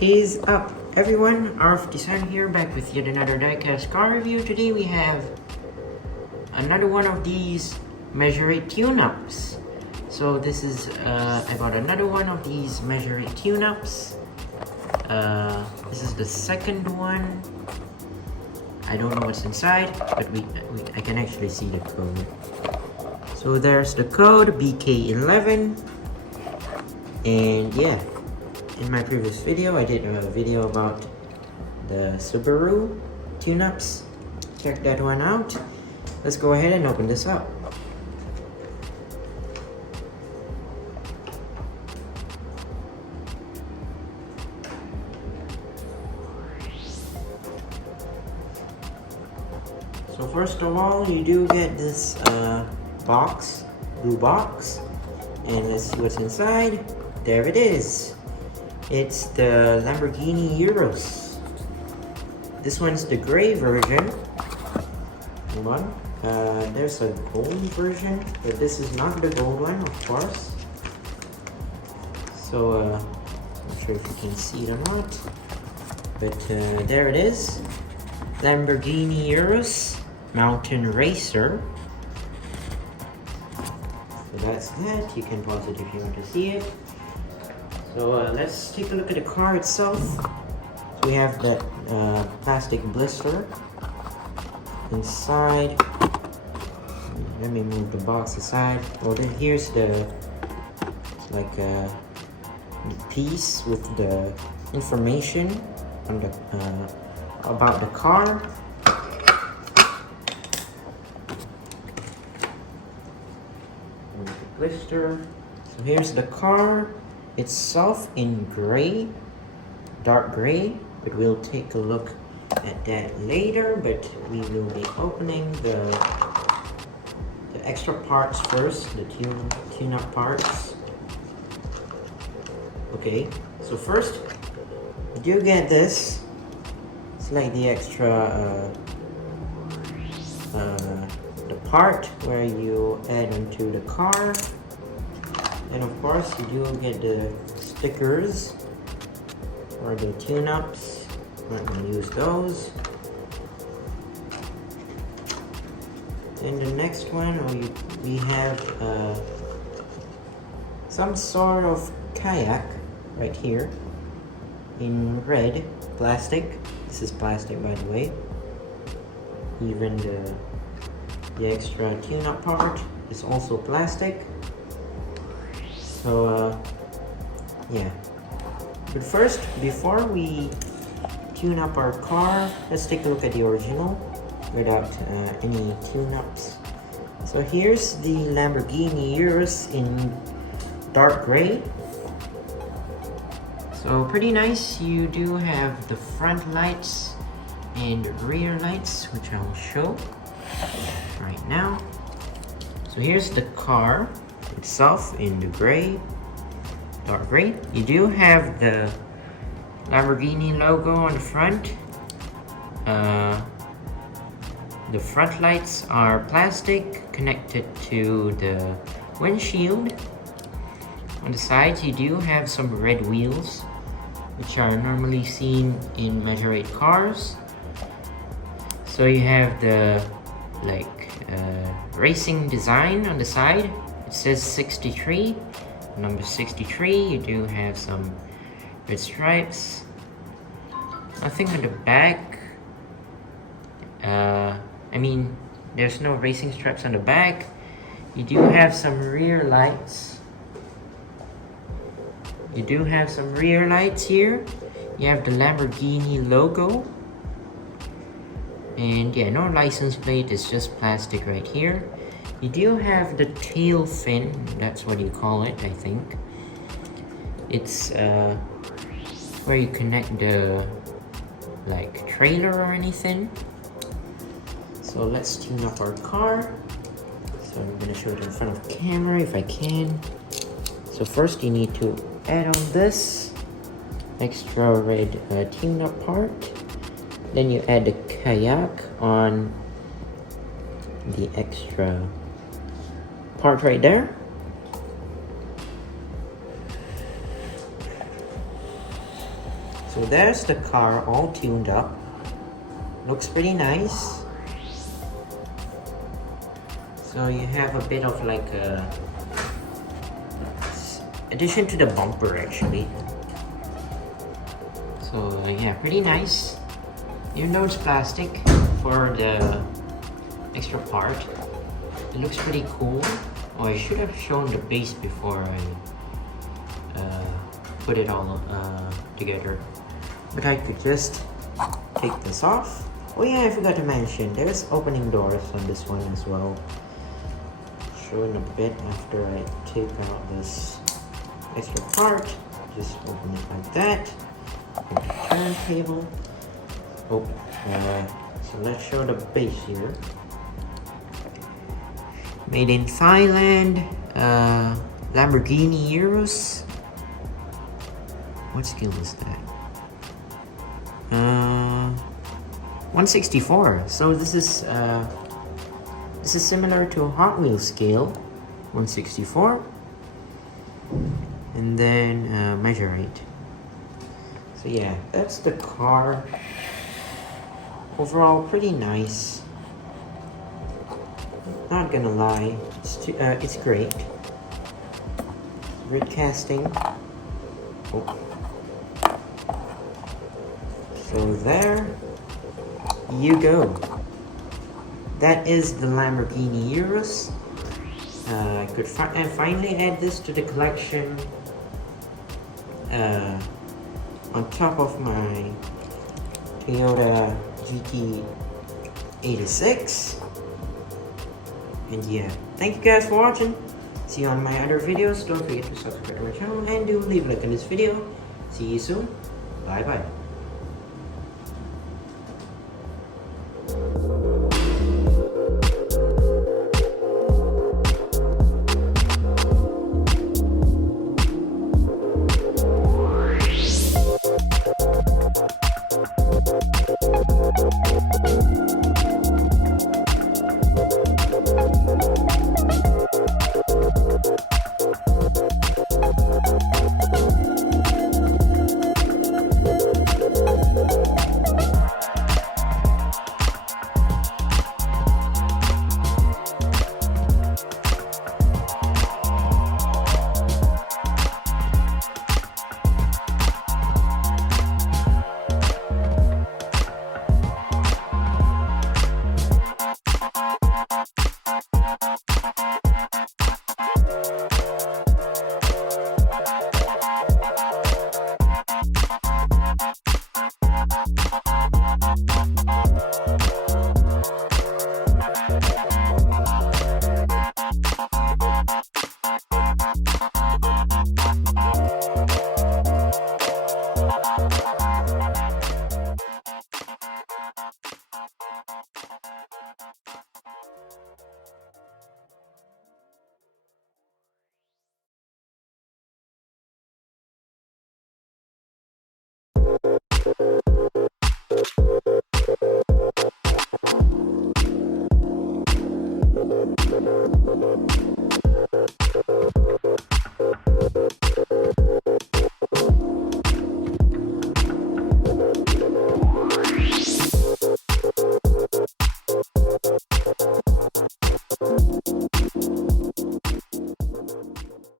What is up, everyone? Arf Design here, back with yet another diecast car review. Today we have another one of these Majorette tune-ups. So this is I got another one of these Majorette tune-ups. This is the second one. I don't know what's inside, but I can actually see the code. So there's the code BK11, and yeah. In my previous video, I did a video about the Subaru tune-ups. Check that one out. Let's go ahead and open this up. So first of all, you do get this box, blue box, and let's see what's inside. There it is. It's the Lamborghini Urus. This one's the gray version. Hold on. There's a gold version, but this is not the gold one, of course. So, not sure if you can see it or not. But there it is. Lamborghini Urus Mountain Racer. So that's that. You can pause it if you want to see it. So let's take a look at the car itself. So we have that plastic blister inside. Let me move the box aside. Well, then here's the piece with the information on the about the car. And the blister. So here's the car itself in gray, dark gray, but we'll take a look at that later. But we will be opening the extra parts first, the tune-up parts. Okay, so first you do get this. It's like the extra the part where you add into the car. And of course, you do get the stickers or the tune-ups. I'm not going to use those. And the next one, we have some sort of kayak right here in red plastic. This is plastic, by the way. Even the extra tune-up part is also plastic. So yeah, but first, before we tune up our car, let's take a look at the original without any tune-ups. So here's the Lamborghini Urus in dark gray. So pretty nice. You do have the front lights and rear lights, which I'll show right now. So here's the car itself in the gray, dark gray. You do have the Lamborghini logo on the front. The front lights are plastic connected to the windshield. On the sides, you do have some red wheels, which are normally seen in Majorette cars. So you have the racing design on the side. It says 63, number 63. You do have some red stripes. Nothing on the back. I mean, there's no racing stripes on the back. You do have some rear lights. You do have some rear lights here. You have the Lamborghini logo. And yeah, no license plate, it's just plastic right here. You do have the tail fin, that's what you call it, I think. It's where you connect the trailer or anything. So let's tune up our car. So I'm gonna show it in front of the camera if I can. So first you need to add on this extra red tune-up part. Then you add the kayak on the extra part right there. So So there's the car all tuned up. Looks pretty nice. So you have a bit of like a addition to the bumper actually. So yeah, pretty nice. Even though it's plastic for the extra part, it looks pretty cool. Oh, I should have shown the base before I put it all together. But I could just take this off. Oh yeah, I forgot to mention, there's opening doors on this one as well. Show in a bit after I take out this extra part. Just open it like that. Open the turntable. Oh, so let's show the base here. Made in Thailand, Lamborghini Urus. What scale is that? 164. So this is similar to a Hot Wheels scale, 164. And then Majorette. So yeah, that's the car. Overall, pretty nice. Not gonna lie, it's great. Grid casting. Oh. So there you go. That is the Lamborghini Urus. I could finally add this to the collection on top of my Toyota GT86. And yeah, thank you guys for watching. See you on my other videos. Don't forget to subscribe to my channel and do leave a like on this video. See you soon. Bye bye.